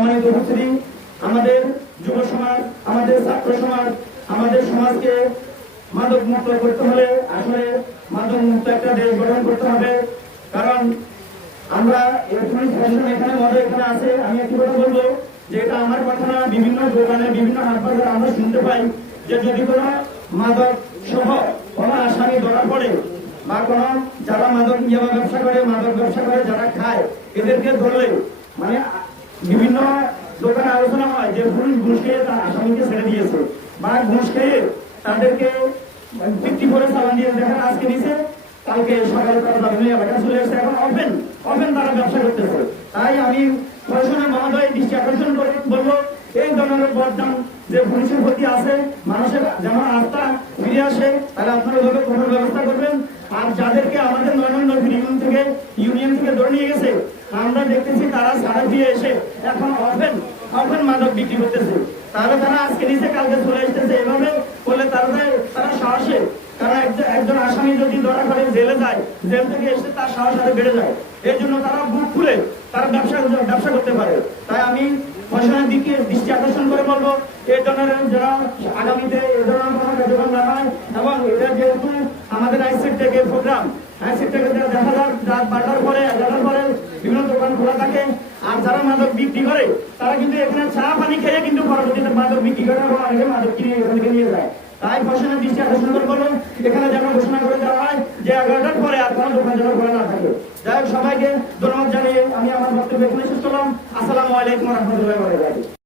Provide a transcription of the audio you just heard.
সম্মানিত উপস্থিতি, আমাদের যুব সমাজ, আমাদের ছাত্র সমাজ, আমাদের সমাজকে মাদক মুক্ত করতে হলে আসলে মাদক মুক্ত একটা দেশ গঠন করতে হবে। কারণ আমরা পুলিশ প্রশাসন এখানে মধ্যে এখানে আছে, আমি একটি কথা বলবো যে এটা আমার কথা না, বিভিন্ন দোকানে বিভিন্ন হাট বাজারে আমরা শুনতে পাই যে যদি কোনো মাদক সহ কোনো আসামি ধরা পড়ে বা কোনো যারা মাদক ব্যবসা করে, মাদক ব্যবসা করে যারা খায়, এদেরকে ধরলে মানে বিভিন্ন দোকানে আলোচনা হয় যে পুলিশ ঘুষ খেয়ে তার আসামিকে ছেড়ে দিয়েছে বা ঘুষ খেয়ে তাদেরকে বিক্রি করে চালান দিয়ে দেখেন আজকে নিচে কালকে সকালে তারা দাবি এলাকা চলে এসেছে, এখন অফেন তারা ব্যবসা করতেছে। তাই আমি প্রশাসনের মহোদয় দৃষ্টি আকর্ষণ করে বলবো এই ধরনের বর্জন যে পুলিশের প্রতি আছে, মানুষের যেমন আস্থা ফিরে আসে, তাহলে আপনারা ওইভাবে কঠোর ব্যবস্থা করবেন। আর যাদেরকে আমাদের নয়নন্দী ইউনিয়ন থেকে ধরে নিয়ে গেছে, আমরা দেখতেছি তারা ছাড়া দিয়ে এসে এখন অফেন মাদক বিক্রি করতেছে, তাহলে তারা আজকে নিচে কালকে চলে আসতেছে। এভাবে করলে তারা সাহসে, কারণ একজন আসামি যদি ধরা পড়ে জেলে যায়, জেল থেকে এসে তার সাহস আরো বেড়ে যায়। এর জন্য তারা বুক খুলে তারা ব্যবসা করতে পারে। তাই আমি প্রশাসনের দিকে দৃষ্টি আকর্ষণ করে বলবো এই ধরনের যারা আগামীতে এই ধরনের কোনো কার্যক্রম না হয়, এবং এটা যেহেতু আমাদের আইসিট থেকে প্রোগ্রাম, আইসিট থেকে দেখা যায় রাত 12টার পরে 11টার পরে বিভিন্ন দোকান খোলা থাকে। আর যারা মাদক বিক্রি করে তারা কিন্তু এখানে চা পানি খেয়ে কিন্তু পরবর্তীতে মাদক বিক্রি করে এবং অনেকে মাদক কিনে এখান থেকে নিয়ে যায়। তাই প্রশাসনের দৃষ্টি আকর্ষণ করে বলুন এখানে যেন ঘোষণা করে দেওয়া হয় যে 11টার পরে আর কোনো দোকান যেন খোলা না থাকে। যাই হোক, সবাইকে ধন্যবাদ জানিয়ে আমি আমার বক্তব্য এখানে শেষ করলাম। আসসালামু আলাইকুম ওয়া রাহমাতুল্লাহি ওয়া বারাকাতুহু।